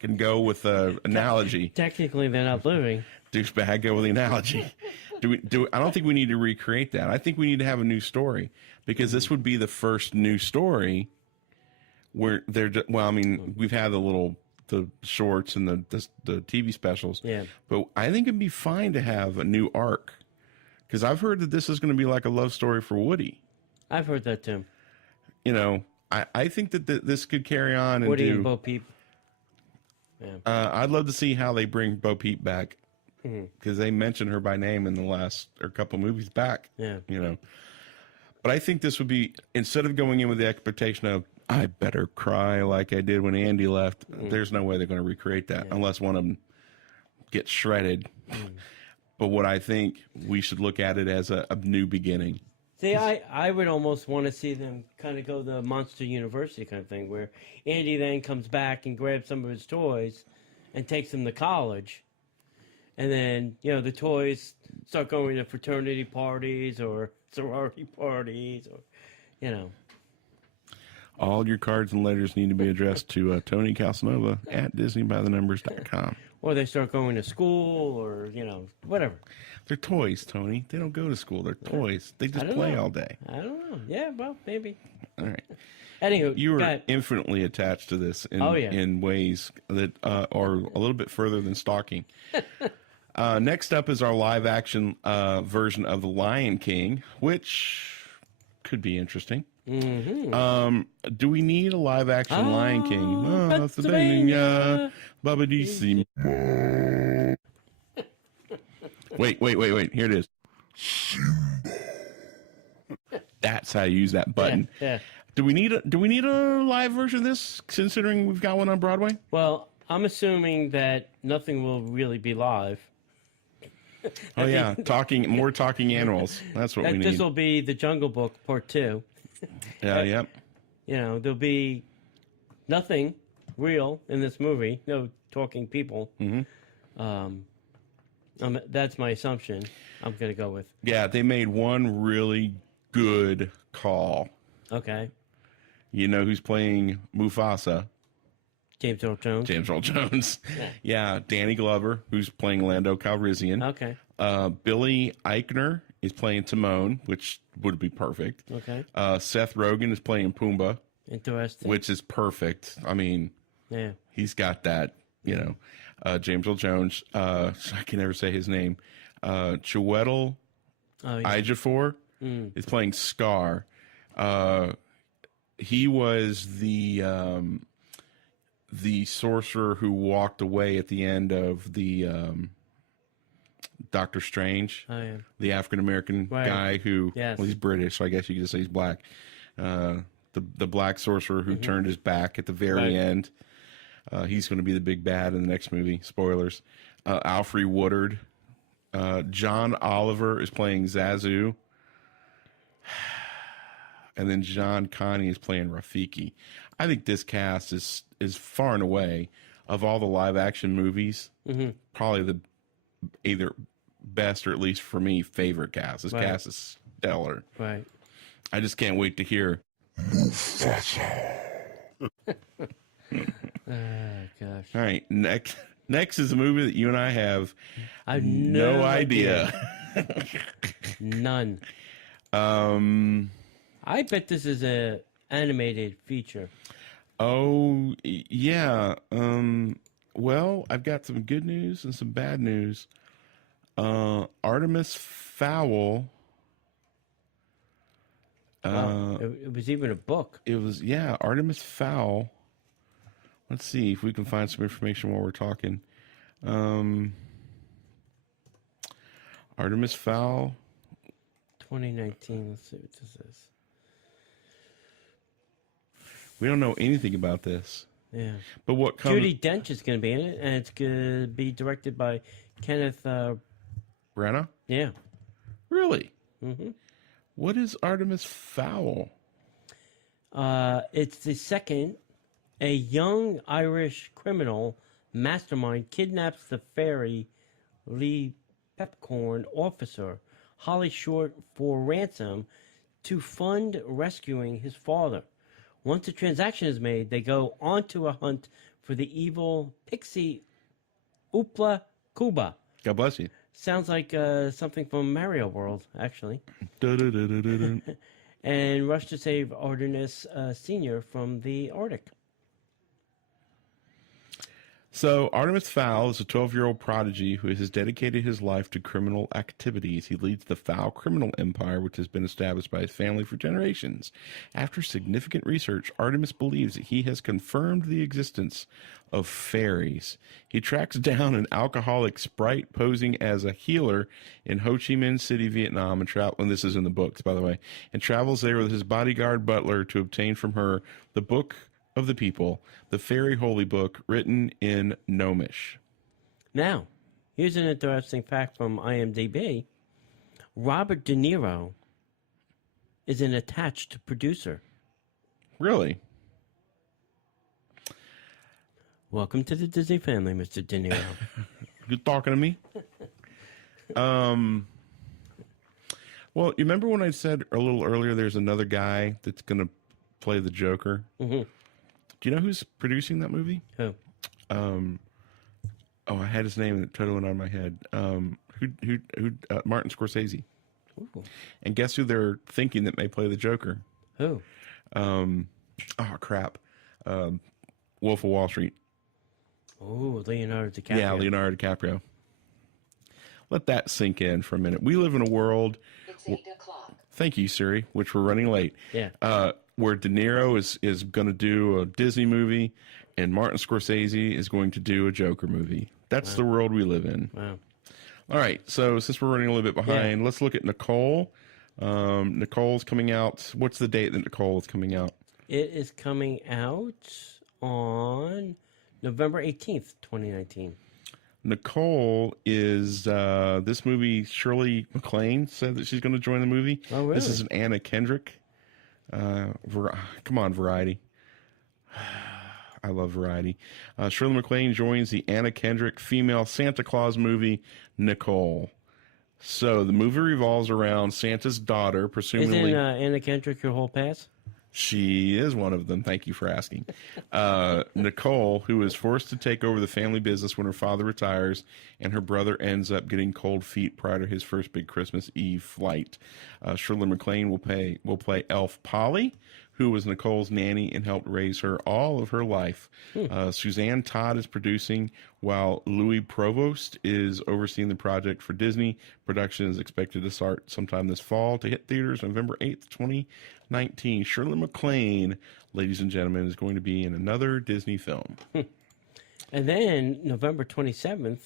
Can go with an analogy. Technically, they're not living. Douchebag, go with the analogy. I don't think we need to recreate that. I think we need to have a new story because this would be the first new story where they're. Well, I mean, we've had the shorts and the TV specials. Yeah. But I think it'd be fine to have a new arc. Because I've heard that this is going to be like a love story for Woody. I've heard that too. I think that this could carry on. Woody and Bo Peep. Yeah. I'd love to see how they bring Bo Peep back. Because they mentioned her by name in the last couple movies back. Yeah. But I think this would be, instead of going in with the expectation of, I better cry like I did when Andy left, there's no way they're going to recreate that unless one of them gets shredded. But what I think we should look at it as a new beginning. See, I would almost want to see them kind of go the Monster University kind of thing, where Andy then comes back and grabs some of his toys and takes them to college. And then, the toys start going to fraternity parties or sorority parties or, All your cards and letters need to be addressed to Tony Caselnova at DisneyByTheNumbers.com. Or they start going to school or, whatever. They're toys, Tony. They don't go to school. They're toys. They just play all day. I don't know. Yeah, well, maybe. All right. Anywho, you were infinitely attached to this in ways that are a little bit further than stalking. Next up is our live-action version of The Lion King, which could be interesting. Mm-hmm. Do we need a live-action Lion King? Pennsylvania, Babadisi. Wait. Here it is. That's how you use that button. Yeah. Do we need a live version of this, considering we've got one on Broadway? Well, I'm assuming that nothing will really be live. Oh yeah, more talking animals. That's what we need. This will be the Jungle Book Part 2. Yep. There'll be nothing real in this movie. No talking people. Mm-hmm. That's my assumption. I'm going to go with. Yeah, they made one really good call. Okay. You know who's playing Mufasa? James Earl Jones. James Earl Jones. Yeah, Danny Glover, who's playing Lando Calrissian. Okay. Billy Eichner is playing Timon, which would be perfect. Okay. Seth Rogen is playing Pumbaa, Interesting. which is perfect. I mean, Yeah. he's got that, you know. James Earl Jones, I can never say his name. Chiwetel Ejiofor is playing Scar. He was the sorcerer who walked away at the end of the Doctor Strange. Oh, yeah. The African American guy who, Yes. well, he's British, so I guess you could just say he's black. The black sorcerer who turned his back at the very end. He's going to be the big bad in the next movie. Spoilers. Alfre Woodard. John Oliver is playing Zazu. And then John Connie is playing Rafiki. I think this cast is far and away, of all the live action movies, probably the either best or at least for me favorite cast. This cast is stellar. Right. I just can't wait to hear. Gosh. All right, next is a movie that you and I have I have no idea. None. I bet this is a animated feature. Oh yeah. Well, I've got some good news and some bad news. Artemis Fowl. Wow. It was even a book. It was, yeah, Artemis Fowl. Let's see if we can find some information while we're talking. Artemis Fowl. 2019. Let's see what this is. We don't know anything about this. Yeah. But what comes... Judi Dench is going to be in it, and it's going to be directed by Kenneth Branagh? Yeah. Really? Mm-hmm. What is Artemis Fowl? It's the second. A young Irish criminal mastermind kidnaps the fairy Lee Pepcorn officer Holly Short for ransom to fund rescuing his father. Once the transaction is made, they go onto a hunt for the evil pixie Oopla Kuba. God bless you. Sounds like something from Mario World, actually. Dun-dun-dun-dun-dun. And rush to save Artemis Sr. from the Arctic. So, Artemis Fowl is a 12-year-old prodigy who has dedicated his life to criminal activities. He leads the Fowl criminal empire, which has been established by his family for generations. After significant research, Artemis believes that he has confirmed the existence of fairies. He tracks down an alcoholic sprite posing as a healer in Ho Chi Minh City, Vietnam, and this is in the books, by the way, and travels there with his bodyguard butler to obtain from her the book of the people, the fairy holy book written in Gnomish. Now, here's an interesting fact from IMDb. Robert De Niro is an attached producer. Really? Welcome to the Disney family, Mr. De Niro. Good talking to me. Well, you remember when I said a little earlier there's another guy that's going to play the Joker? Mm-hmm. Do you know who's producing that movie? Who? I had his name and it totally went out of my head. Martin Scorsese. Ooh. And guess who they're thinking that may play the Joker? Who? Crap. Wolf of Wall Street. Oh, Leonardo DiCaprio. Yeah, Leonardo DiCaprio. Let that sink in for a minute. We live in a world. It's 8 o'clock. Thank you, Siri, which we're running late. Yeah. Where De Niro is going to do a Disney movie and Martin Scorsese is going to do a Joker movie. That's the world we live in. Wow. All right. So since we're running a little bit behind, let's look at Nicole. Nicole's coming out. What's the date that Nicole is coming out? It is coming out on November 18th, 2019. Nicole is this movie. Shirley MacLaine said that she's going to join the movie. Oh, really? This is an Anna Kendrick. Come on, Variety. I love variety. Shirley MacLaine joins the Anna Kendrick female Santa Claus movie, Nicole. So the movie revolves around Santa's daughter, presumably. Isn't Anna Kendrick your whole pass? She is one of them. Thank you for asking. Nicole, who is forced to take over the family business when her father retires, and her brother ends up getting cold feet prior to his first big Christmas Eve flight. Shirley MacLaine will play Elf Polly, who was Nicole's nanny and helped raise her all of her life. Suzanne Todd is producing, while Louis Provost is overseeing the project for Disney. Production is expected to start sometime this fall to hit theaters November 8th, 2019. Shirley MacLaine, ladies and gentlemen, is going to be in another Disney film. And then November 27th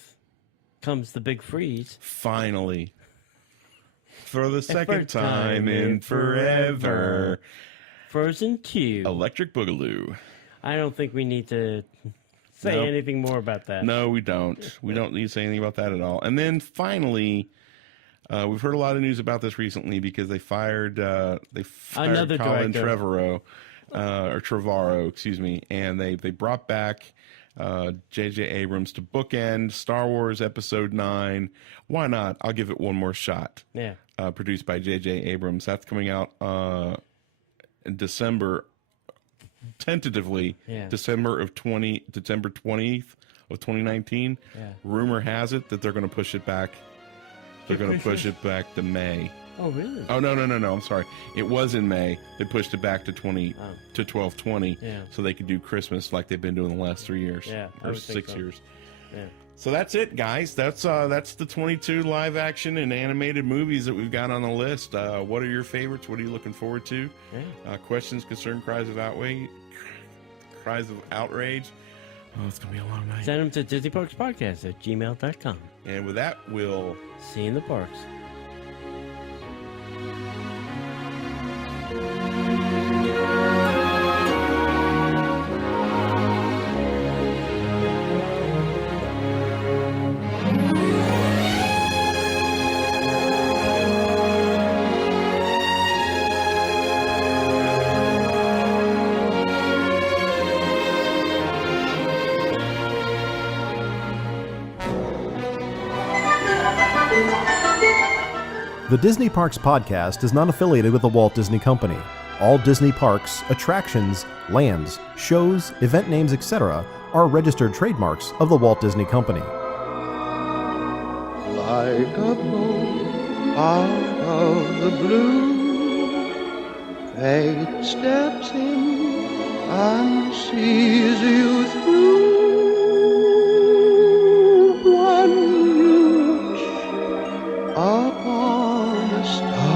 comes the big freeze. Finally. For the second time in forever. Frozen 2. Electric Boogaloo. I don't think we need to say anything more about that. No, we don't. We don't need to say anything about that at all. And then finally, we've heard a lot of news about this recently because they fired Another Colin director. Trevorrow, excuse me, and they brought back J.J. Abrams to bookend Star Wars Episode 9. Why not? I'll give it one more shot. Yeah. Produced by J.J. Abrams. That's coming out in December, tentatively, December 20th of 2019. Yeah. Rumor has it that they're going to push it back. They're going to push it back to May. Oh, really? Oh, no. I'm sorry. It was in May. They pushed it back to 12/20, so they could do Christmas like they've been doing the last 3 years. Yeah, or 6 years. Yeah. So that's it, guys. That's the 22 live action and animated movies that we've got on the list. What are your favorites? What are you looking forward to? Yeah. Questions, concern, cries of outrage. Oh, it's gonna be a long night. Send them to DisneyParksPodcast@gmail.com. And with that, we'll see you in the parks. The Disney Parks Podcast is not affiliated with the Walt Disney Company. All Disney parks, attractions, lands, shows, event names, etc. are registered trademarks of the Walt Disney Company. Like a bolt out of the blue, fate steps in and sees you through. One you wish upon a star.